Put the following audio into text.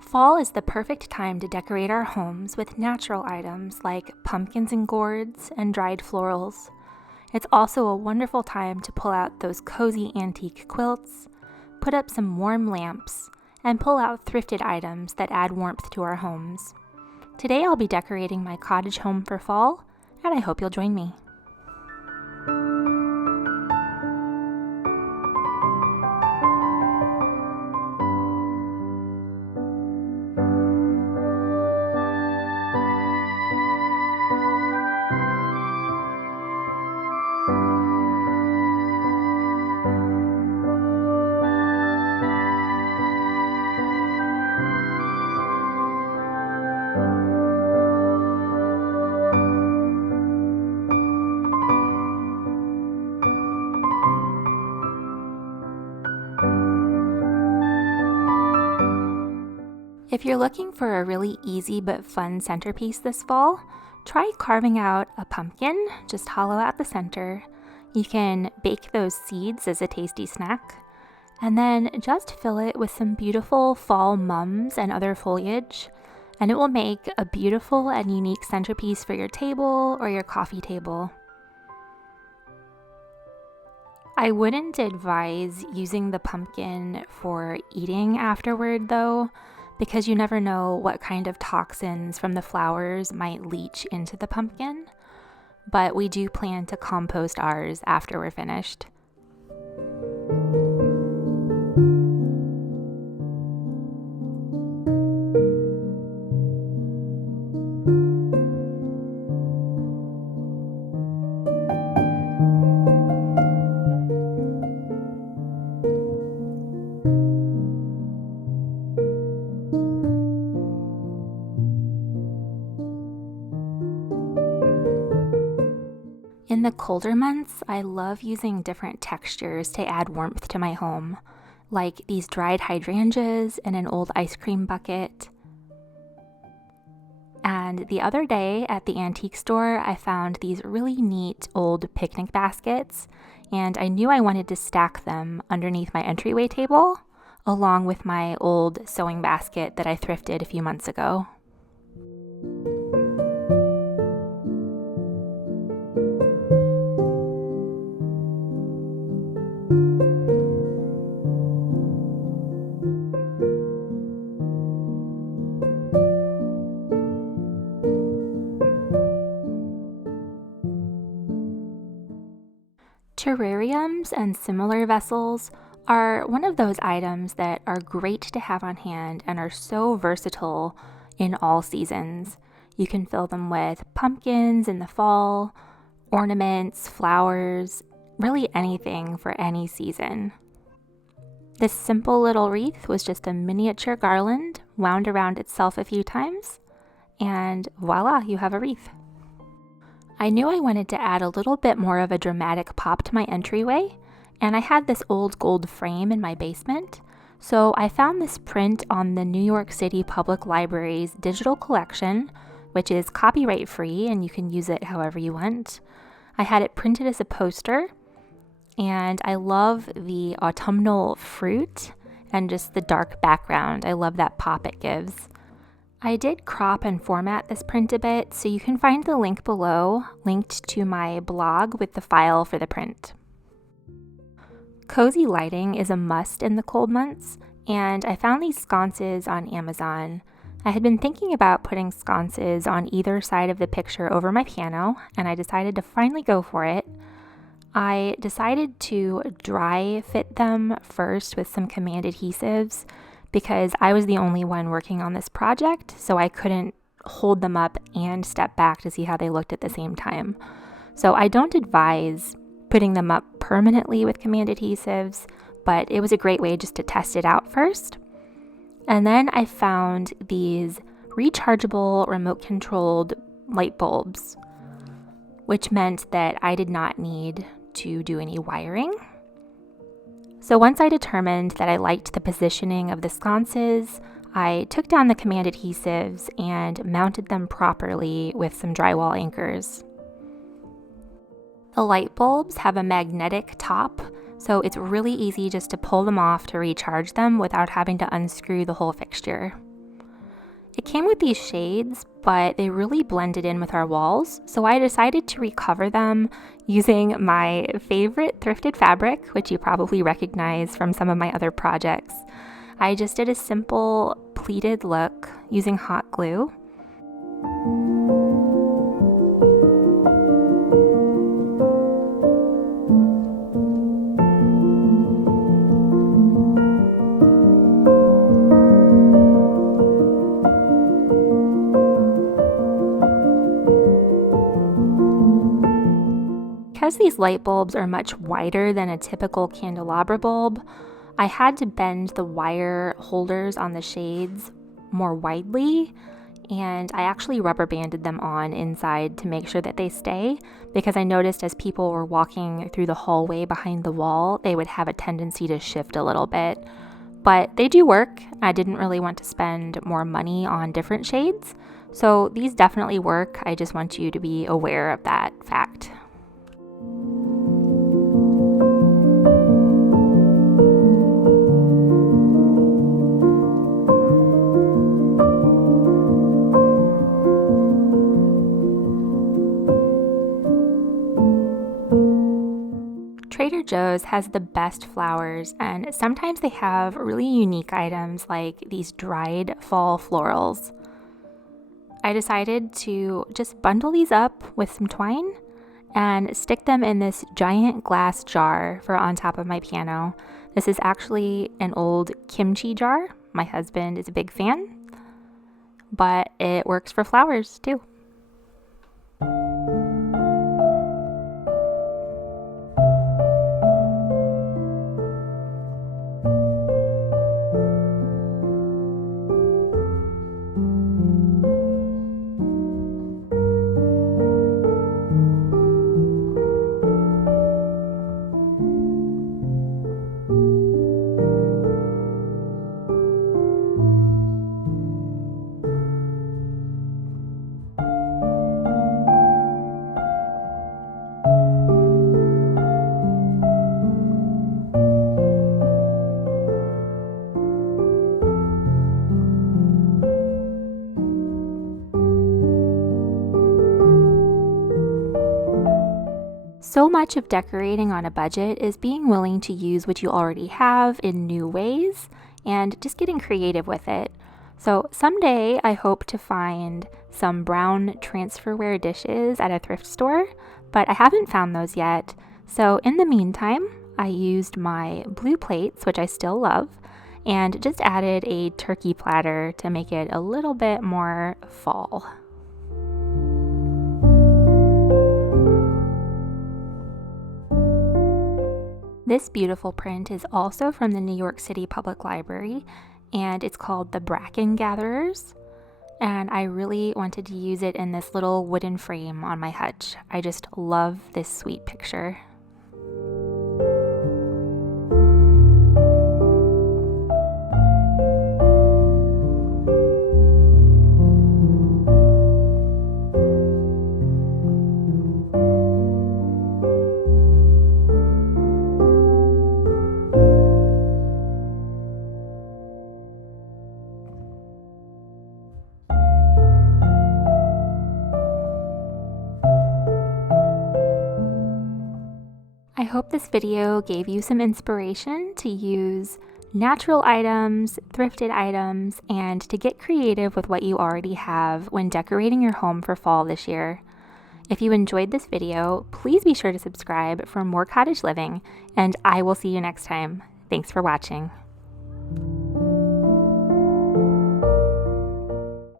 Fall is the perfect time to decorate our homes with natural items like pumpkins and gourds and dried florals. It's also a wonderful time to pull out those cozy antique quilts, put up some warm lamps, and pull out thrifted items that add warmth to our homes. Today I'll be decorating my cottage home for fall, and I hope you'll join me. If you're looking for a really easy but fun centerpiece this fall, try carving out a pumpkin, just hollow out the center. You can bake those seeds as a tasty snack, and then just fill it with some beautiful fall mums and other foliage, and it will make a beautiful and unique centerpiece for your table or your coffee table. I wouldn't advise using the pumpkin for eating afterward though, because you never know what kind of toxins from the flowers might leach into the pumpkin, but we do plan to compost ours after we're finished. In the colder months, I love using different textures to add warmth to my home, like these dried hydrangeas in an old ice cream bucket. And the other day at the antique store, I found these really neat old picnic baskets, and I knew I wanted to stack them underneath my entryway table, along with my old sewing basket that I thrifted a few months ago. Terrariums and similar vessels are one of those items that are great to have on hand and are so versatile in all seasons. You can fill them with pumpkins in the fall, ornaments, flowers, really anything for any season. This simple little wreath was just a miniature garland wound around itself a few times, and voila, you have a wreath. I knew I wanted to add a little bit more of a dramatic pop to my entryway, and I had this old gold frame in my basement, so I found this print on the New York City Public Library's digital collection, which is copyright free and you can use it however you want. I had it printed as a poster, and I love the autumnal fruit and just the dark background. I love that pop it gives. I did crop and format this print a bit, so you can find the link below, linked to my blog with the file for the print. Cozy lighting is a must in the cold months, and I found these sconces on Amazon. I had been thinking about putting sconces on either side of the picture over my piano, and I decided to finally go for it. I decided to dry fit them first with some command adhesives, because I was the only one working on this project, so I couldn't hold them up and step back to see how they looked at the same time. So I don't advise putting them up permanently with command adhesives, but it was a great way just to test it out first. And then I found these rechargeable remote-controlled light bulbs, which meant that I did not need to do any wiring. So once I determined that I liked the positioning of the sconces, I took down the command adhesives and mounted them properly with some drywall anchors. The light bulbs have a magnetic top, so it's really easy just to pull them off to recharge them without having to unscrew the whole fixture. It came with these shades, but they really blended in with our walls, so I decided to recover them using my favorite thrifted fabric, which you probably recognize from some of my other projects. I just did a simple pleated look using hot glue. Because these light bulbs are much wider than a typical candelabra bulb, I had to bend the wire holders on the shades more widely, and I actually rubber banded them on inside to make sure that they stay, because I noticed as people were walking through the hallway behind the wall, they would have a tendency to shift a little bit. But they do work. I didn't really want to spend more money on different shades, so these definitely work. I just want you to be aware of that fact. Trader Joe's has the best flowers, and sometimes they have really unique items like these dried fall florals. I decided to just bundle these up with some twine and stick them in this giant glass jar for on top of my piano. This is actually an old kimchi jar. My husband is a big fan, but it works for flowers too. So much of decorating on a budget is being willing to use what you already have in new ways and just getting creative with it. So someday I hope to find some brown transferware dishes at a thrift store, but I haven't found those yet. So in the meantime, I used my blue plates, which I still love, and just added a turkey platter to make it a little bit more fall. This beautiful print is also from the New York City Public Library, and it's called The Bracken Gatherers. And I really wanted to use it in this little wooden frame on my hutch. I just love this sweet picture. I hope this video gave you some inspiration to use natural items, thrifted items, and to get creative with what you already have when decorating your home for fall this year. If you enjoyed this video, please be sure to subscribe for more cottage living, and I will see you next time. Thanks for watching.